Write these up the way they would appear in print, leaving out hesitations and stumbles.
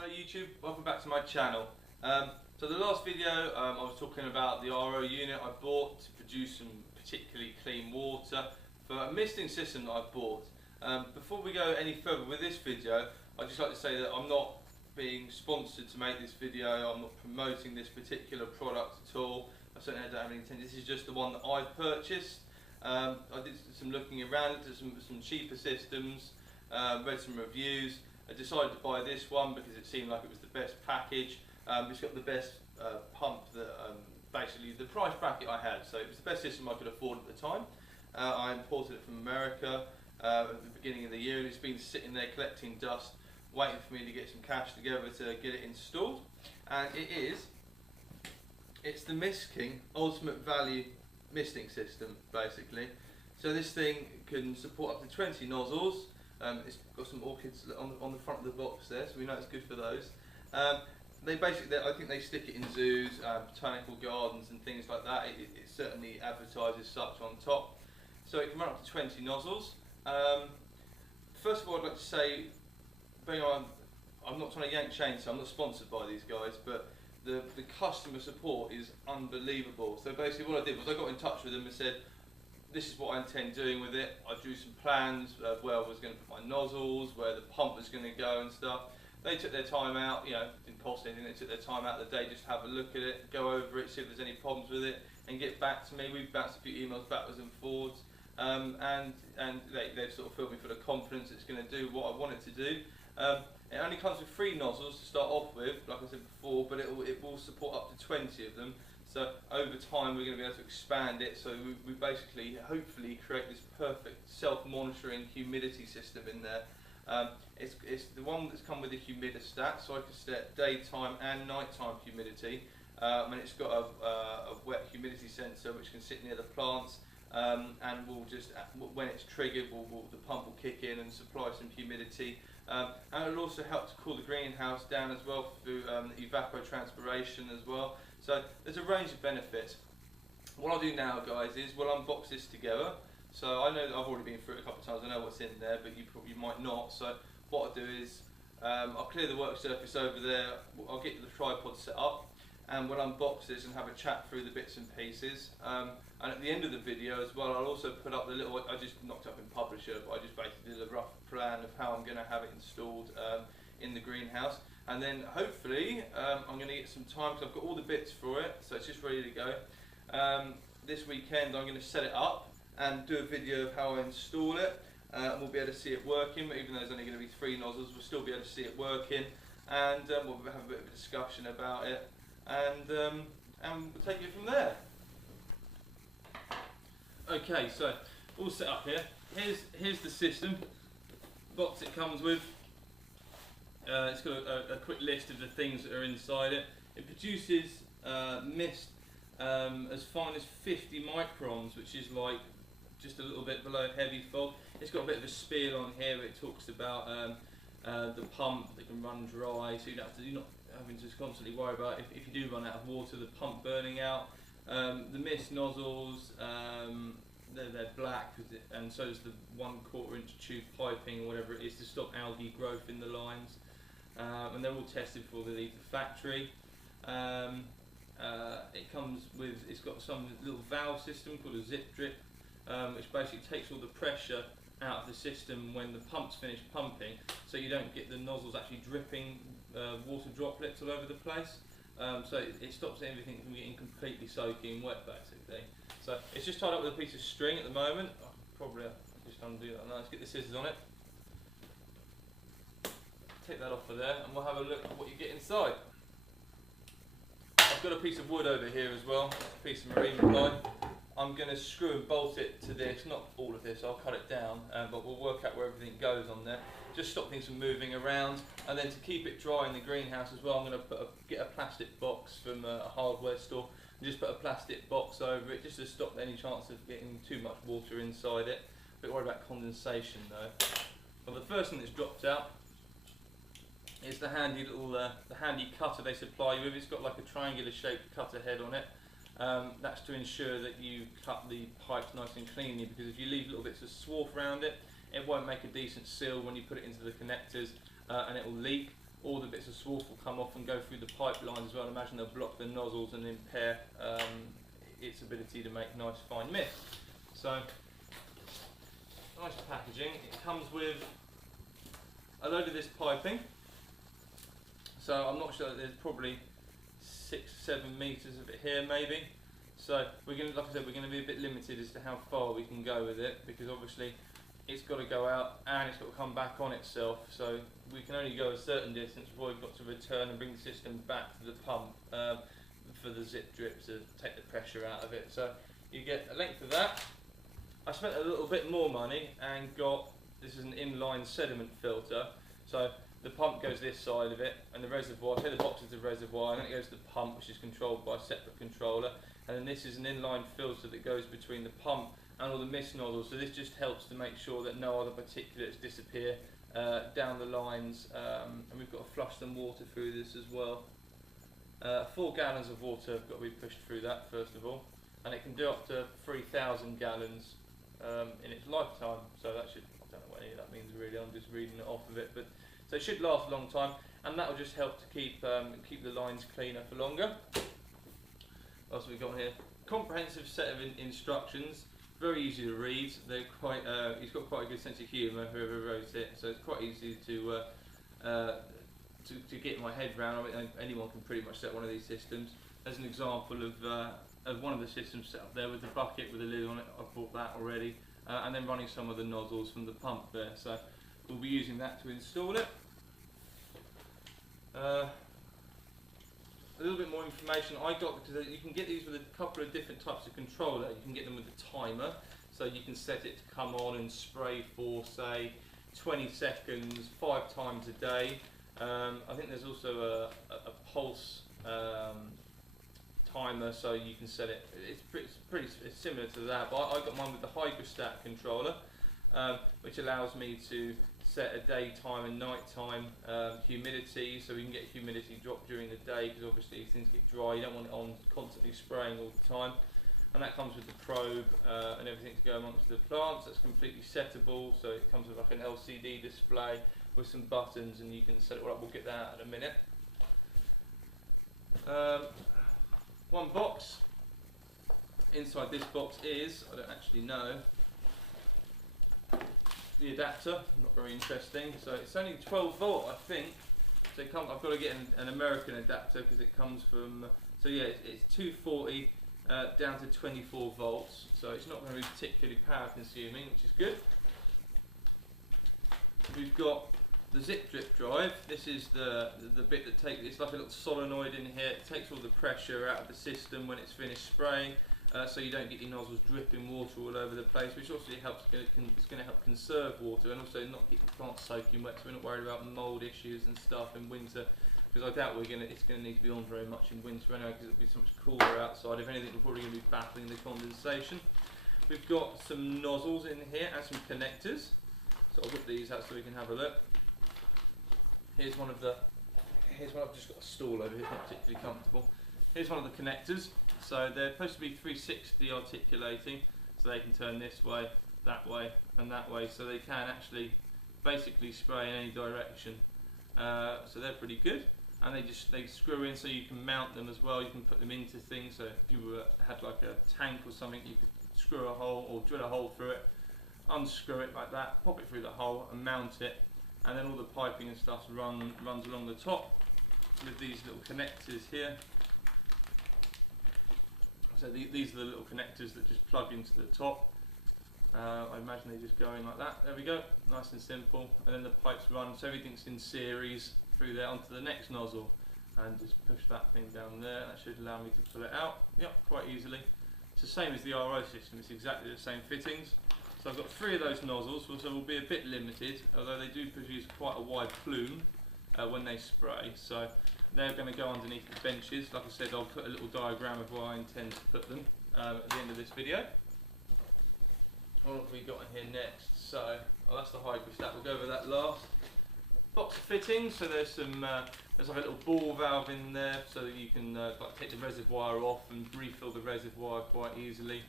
Hello YouTube, welcome back to my channel. So the last video I was talking about the RO unit I bought to produce some particularly clean water for a misting system that I bought. Before we go any further with this video, I'd just like to say that I'm not being sponsored to make this video, I'm not promoting this particular product at all. I certainly don't have any intent. This is just the one that I've purchased. I did some looking around to some cheaper systems, read some reviews. I decided to buy this one because it seemed like it was the best package. It's got the best pump, that basically the price bracket I had, so it was the best system I could afford at the time. I imported it from America at the beginning of the year, and it's been sitting there collecting dust, waiting for me to get some cash together to get it installed. And it's the Mistking Ultimate Value misting system, basically. So this thing can support up to 20 nozzles. It's got some orchids on the front of the box there, so we know it's good for those. I think they stick it in zoos, botanical gardens and things like that. It certainly advertises such on top. So it can run up to 20 nozzles. First of all, I'd like to say, I'm not trying to yank chains, so I'm not sponsored by these guys, but the customer support is unbelievable. So basically what I did was I got in touch with them and said, this is what I intend doing with it. I drew some plans of where I was going to put my nozzles, where the pump was going to go and stuff. They took their time out, you know, it didn't cost anything, they took their time out of the day just to have a look at it, go over it, see if there's any problems with it, and get back to me. We've bounced a few emails backwards and forwards, and they've sort of filled me full of confidence it's going to do what I want it to do. It only comes with 3 nozzles to start off with, like I said before, but it will support up to 20 of them. So over time we're going to be able to expand it, so we basically, hopefully, create this perfect self-monitoring humidity system in there. It's the one that's come with a humidistat, so I can set daytime and nighttime humidity, and it's got a wet humidity sensor which can sit near the plants, and will just, when it's triggered, the pump will kick in and supply some humidity. And it'll also help to cool the greenhouse down as well through evapotranspiration as well. So there's a range of benefits. What I'll do now, guys, is we'll unbox this together. So I know that I've already been through it a couple of times, I know what's in there, but you probably might not. So what I'll do is I'll clear the work surface over there, I'll get the tripod set up, and we'll unbox this and have a chat through the bits and pieces. And at the end of the video as well, I'll also put up the little, I just knocked up in Publisher, but I just basically did a rough plan of how I'm going to have it installed in the greenhouse. And then hopefully I'm going to get some time, because I've got all the bits for it, so it's just ready to go. This weekend I'm going to set it up and do a video of how I install it, and we'll be able to see it working. Even though there's only going to be 3 nozzles, we'll still be able to see it working, and we'll have a bit of a discussion about it, and we'll take it from there. Okay, so all set up here. Here's the system box it comes with. It's got a quick list of the things that are inside it. It produces mist as fine as 50 microns, which is like just a little bit below heavy fog. It's got a bit of a spiel on here where it talks about the pump that can run dry, so you're not having to constantly worry about if you do run out of water, the pump burning out. The mist nozzles, they're black, and so is the 1/4 inch tube piping or whatever it is to stop algae growth in the lines. And they're all tested before they leave the factory. It comes with, it's got some little valve system called a zip drip, which basically takes all the pressure out of the system when the pump's finished pumping, so you don't get the nozzles actually dripping water droplets all over the place. So it stops everything from getting completely soaking wet, basically. So it's just tied up with a piece of string at the moment. I'll probably just undo that now. Let's get the scissors on it. Take that off of there, and we'll have a look at what you get inside. I've got a piece of wood over here as well, a piece of marine ply. I'm going to screw and bolt it to this, not all of this, I'll cut it down, but we'll work out where everything goes on there. Just stop things from moving around, and then to keep it dry in the greenhouse as well, I'm going to get a plastic box from a hardware store, and just put a plastic box over it, just to stop any chance of getting too much water inside it. A bit worried about condensation though. Well, the first thing that's dropped out is the handy little the handy cutter they supply you with. It's got like a triangular shaped cutter head on it. That's to ensure that you cut the pipes nice and cleanly, because if you leave little bits of swarf around it, it won't make a decent seal when you put it into the connectors, and it will leak. all the bits of swarf will come off and go through the pipelines as well. I imagine they'll block the nozzles and impair its ability to make nice fine mist. So, nice packaging. It comes with a load of this piping. So I'm not sure, there's probably 6-7 meters of it here maybe. So we're going to, like I said, we're going to be a bit limited as to how far we can go with it, because obviously it's got to go out and it's got to come back on itself. So we can only go a certain distance before we've got to return and bring the system back to the pump for the zip drip to take the pressure out of it. So you get a length of that. I spent a little bit more money and got, this is an inline sediment filter. So the pump goes this side of it, and the reservoir, here the box is the reservoir, and then it goes to the pump, which is controlled by a separate controller. And then this is an inline filter that goes between the pump and all the mist nozzles. So this just helps to make sure that no other particulates disappear down the lines. And we've got to flush some water through this as well. 4 gallons of water have got to be pushed through that first of all, and it can do up to 3,000 gallons in its lifetime. So that should, I don't know what any of that means really, I'm just reading it off of it, but so it should last a long time, and that will just help to keep the lines cleaner for longer. What else have we got here? Comprehensive set of instructions, very easy to read. They're quite, he's got quite a good sense of humour, whoever wrote it, so it's quite easy to get my head around. I mean, anyone can pretty much set one of these systems. There's an example of one of the systems set up there with the bucket with a lid on it. I've bought that already, and then running some of the nozzles from the pump there. So we'll be using that to install it. A little bit more information I got, because you can get these with a couple of different types of controller. You can get them with a timer, so you can set it to come on and spray for say 20 seconds 5 times a day. I think there's also a pulse timer, so you can set it. It's similar to that, but I got mine with the Hygrostat controller, which allows me to set a daytime and nighttime humidity, so we can get humidity drop during the day, because obviously things get dry. You don't want it on constantly spraying all the time. And that comes with the probe and everything to go amongst the plants. That's completely settable, so it comes with like an LCD display with some buttons, and you can set it all up. We'll get that out in a minute. One box. Inside this box is, I don't actually know, the adapter. Not very interesting. So it's only 12 volt, I think. So it I've got to get an American adapter, because it comes from. So yeah, it's 240 down to 24 volts. So it's not going to be particularly power consuming, which is good. We've got the zip drip drive. This is the bit that takes, it's like a little solenoid in here. It takes all the pressure out of the system when it's finished spraying, so you don't get your nozzles dripping water all over the place, which also helps. It's going to help conserve water, and also not get the plants soaking wet, so we're not worried about mould issues and stuff in winter. Because I doubt it's going to need to be on very much in winter anyway, because it'll be so much cooler outside. If anything, we're probably going to be battling the condensation. We've got some nozzles in here and some connectors. So I'll whip these out so we can have a look. Here's one of the. I've just got a stool over here, it's not particularly comfortable. Here's one of the connectors. So they're supposed to be 360 articulating, so they can turn this way, that way, and that way. So they can actually basically spray in any direction. So they're pretty good, and they screw in, so you can mount them as well. You can put them into things. So if you had like a tank or something, you could screw a hole or drill a hole through it, unscrew it like that, pop it through the hole and mount it, and then all the piping and stuff runs along the top with these little connectors here. So these are the little connectors that just plug into the top. I imagine they just go in like that. There we go, nice and simple. And then the pipes run, so everything's in series through there onto the next nozzle. And just push that thing down there. That should allow me to pull it out. Yep, quite easily. It's the same as the RO system. It's exactly the same fittings. So I've got 3 of those nozzles, so we'll be a bit limited, although they do produce quite a wide plume when they spray. So they're going to go underneath the benches. Like I said, I'll put a little diagram of where I intend to put them at the end of this video. What have we got in here next? So, that's the Hygrostat. We'll go over that last. Box of fittings. So there's some, there's like a little ball valve in there, so that you can like take the reservoir off and refill the reservoir quite easily.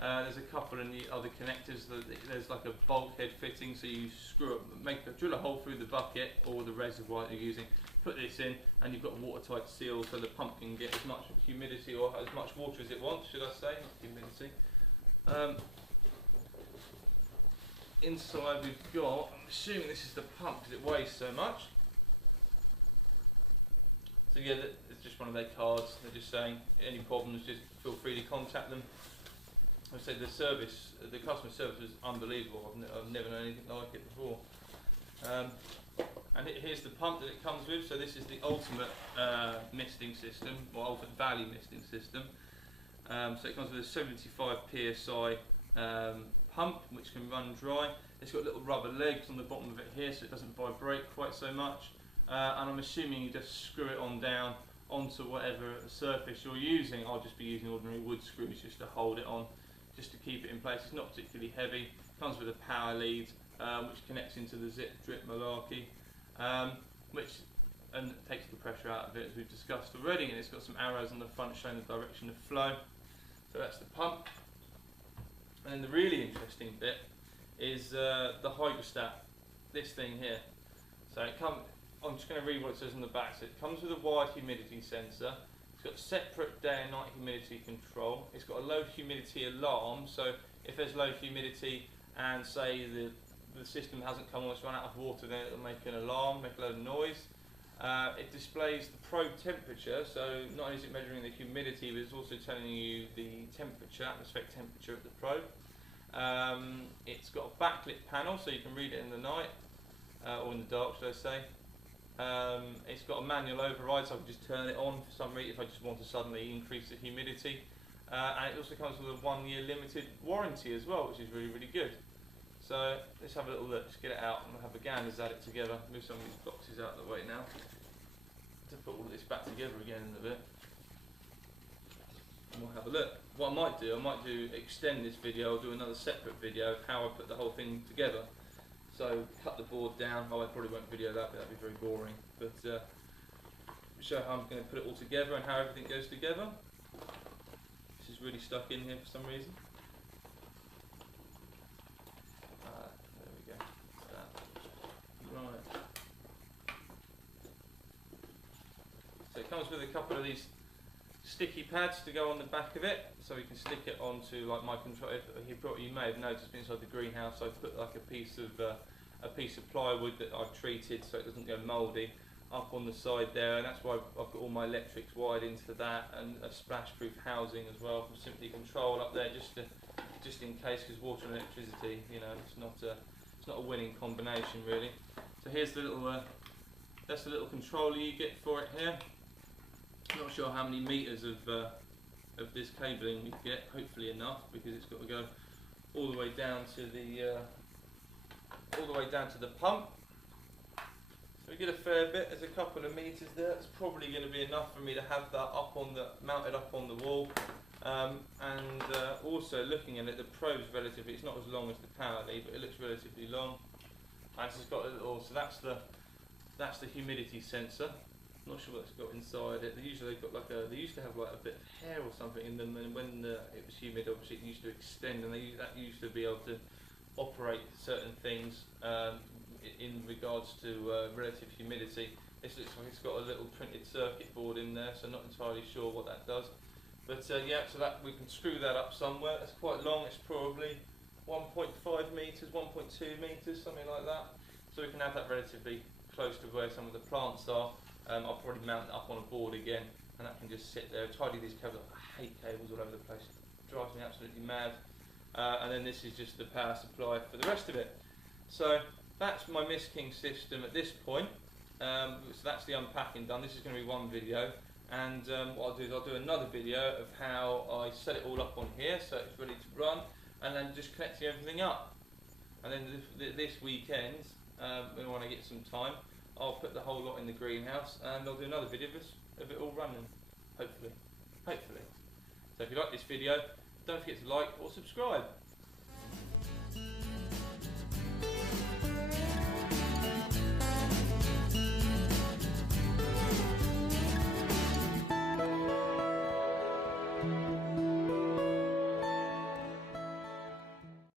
There's a couple of the other connectors. There's like a bulkhead fitting, so you drill a hole through the bucket or the reservoir that you're using, put this in, and you've got a watertight seal so the pump can get as much humidity or as much water as it wants, should I say, not humidity. Inside we've got, I'm assuming this is the pump because it weighs so much. So yeah, it's just one of their cards. They're just saying any problems, just feel free to contact them. I say the service, the customer service is unbelievable. I've never known anything like it before. And here's the pump that it comes with. So this is the ultimate misting system, or ultimate value misting system. So it comes with a 75 psi pump, which can run dry. It's got little rubber legs on the bottom of it here, so it doesn't vibrate quite so much. And I'm assuming you just screw it on down onto whatever surface you're using. I'll just be using ordinary wood screws just to hold it on, just to keep it in place. It's not particularly heavy. It comes with a power lead, which connects into the zip drip malarkey, which takes the pressure out of it, as we've discussed already. And it's got some arrows on the front showing the direction of flow. So that's the pump. And then the really interesting bit is the hydrostat, this thing here. So I'm just going to read what it says on the back. So it comes with a wired humidity sensor. It's got separate day and night humidity control. It's got a low humidity alarm. So if there's low humidity and say the system hasn't come on, it's run out of water, then it'll make an alarm, make a load of noise. It displays the probe temperature. So not only is it measuring the humidity, but it's also telling you the temperature, atmospheric temperature at the probe. It's got a backlit panel, so you can read it in the night, or in the dark, should I say. It's got a manual override, so I can just turn it on for some reason if I just want to suddenly increase the humidity. And it also comes with a 1-year limited warranty as well, which is really, really good. So let's have a little look, just get it out and we'll have a ganders at it together. Move some of these boxes out of the way now to put all of this back together again in a bit. And we'll have a look. What I might do extend this video, I'll do another separate video of how I put the whole thing together. So cut the board down. I probably won't video that, but that'd be very boring. But show how I'm going to put it all together and how everything goes together. This is really stuck in here for some reason. There we go. Right. So it comes with a couple of these sticky pads to go on the back of it, so we can stick it onto like my control. You may have noticed inside the greenhouse I've put like a piece of plywood that I've treated so it doesn't go mouldy up on the side there, and that's why I've got all my electrics wired into that, and a splash-proof housing as well from Simply Control up there, just in case, because water and electricity, you know, it's not a winning combination really. So here's the little that's the little controller you get for it here. Not sure how many meters of this cabling we get. Hopefully enough, because it's got to go all the way down to the pump. So we get a fair bit. There's a couple of meters there. It's probably going to be enough for me to have that mounted up on the wall. Also looking at it, the probe's relatively. It's not as long as the power lead, but it looks relatively long. And it's got a little. So that's the humidity sensor. Not sure what it's got inside it. They used to have like a bit of hair or something in them, and when it was humid, obviously it used to extend, and that used to be able to operate certain things in regards to relative humidity. This looks like it's got a little printed circuit board in there, so not entirely sure what that does. But yeah, so that we can screw that up somewhere. It's quite long. It's probably 1.5 meters, 1.2 meters, something like that. So we can have that relatively close to where some of the plants are. I'll probably mount it up on a board again, and that can just sit there. Tidy these cables up. I hate cables all over the place. It drives me absolutely mad. And then this is just the power supply for the rest of it. So that's my Mistking system at this point. So that's the unpacking done. This is going to be one video, and what I'll do is I'll do another video of how I set it all up on here so it's ready to run, and then just connecting everything up. And then this weekend, when I get some time, I'll put the whole lot in the greenhouse, and I'll do another video of it all running, hopefully. So if you like this video, don't forget to like or subscribe.